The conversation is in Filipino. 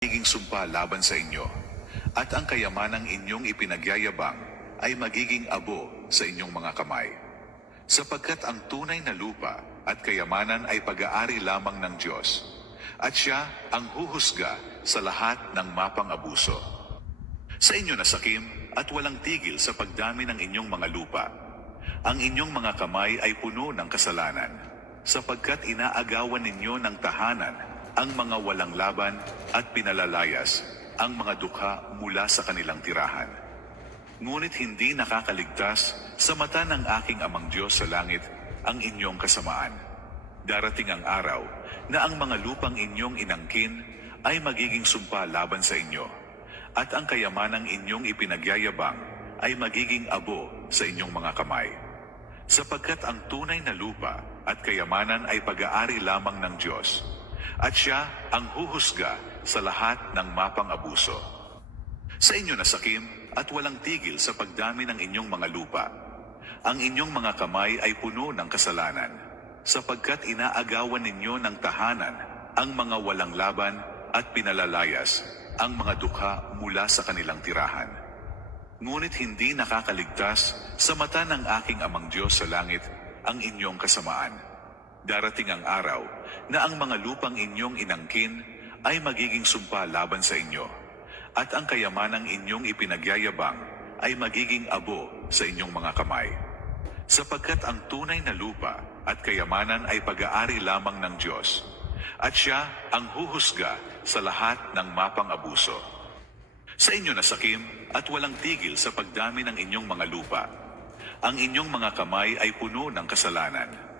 magiging sumpa laban sa inyo, at ang kayamanang inyong ipinagyayabang ay magiging abo sa inyong mga kamay. Sapagkat ang tunay na lupa at kayamanan ay pag-aari lamang ng Diyos, at siya ang huhusga sa lahat ng mapang-abuso. Sa inyo nasakim at walang tigil sa pagdami ng inyong mga lupa. Ang inyong mga kamay ay puno ng kasalanan, sapagkat inaagawan ninyo ng tahanan ang mga walang laban at pinalalayas ang mga dukha mula sa kanilang tirahan. Ngunit hindi nakakaligtas sa mata ng aking amang Diyos sa langit ang inyong kasamaan. Darating ang araw na ang mga lupang inyong inangkin ay magiging sumpa laban sa inyo, at ang kayamanang inyong ipinagyayabang ay magiging abo sa inyong mga kamay. Sapagkat ang tunay na lupa at kayamanan ay pag-aari lamang ng Diyos, at siya ang huhusga sa lahat ng mapang-abuso. Sa inyo nasakim at walang tigil sa pagdami ng inyong mga lupa. Ang inyong mga kamay ay puno ng kasalanan, sapagkat inaagawan ninyo ng tahanan ang mga walang laban at pinalalayas ang mga dukha mula sa kanilang tirahan. Ngunit hindi nakakaligtas sa mata ng aking amang Diyos sa langit ang inyong kasamaan. Darating ang araw na ang mga lupang inyong inangkin ay magiging sumpa laban sa inyo, at ang kayamanang inyong ipinagyayabang ay magiging abo sa inyong mga kamay. Sapagkat ang tunay na lupa at kayamanan ay pag-aari lamang ng Diyos, at siya ang huhusga sa lahat ng mapang-abuso. Sa inyo nasakim at walang tigil sa pagdami ng inyong mga lupa. Ang inyong mga kamay ay puno ng kasalanan,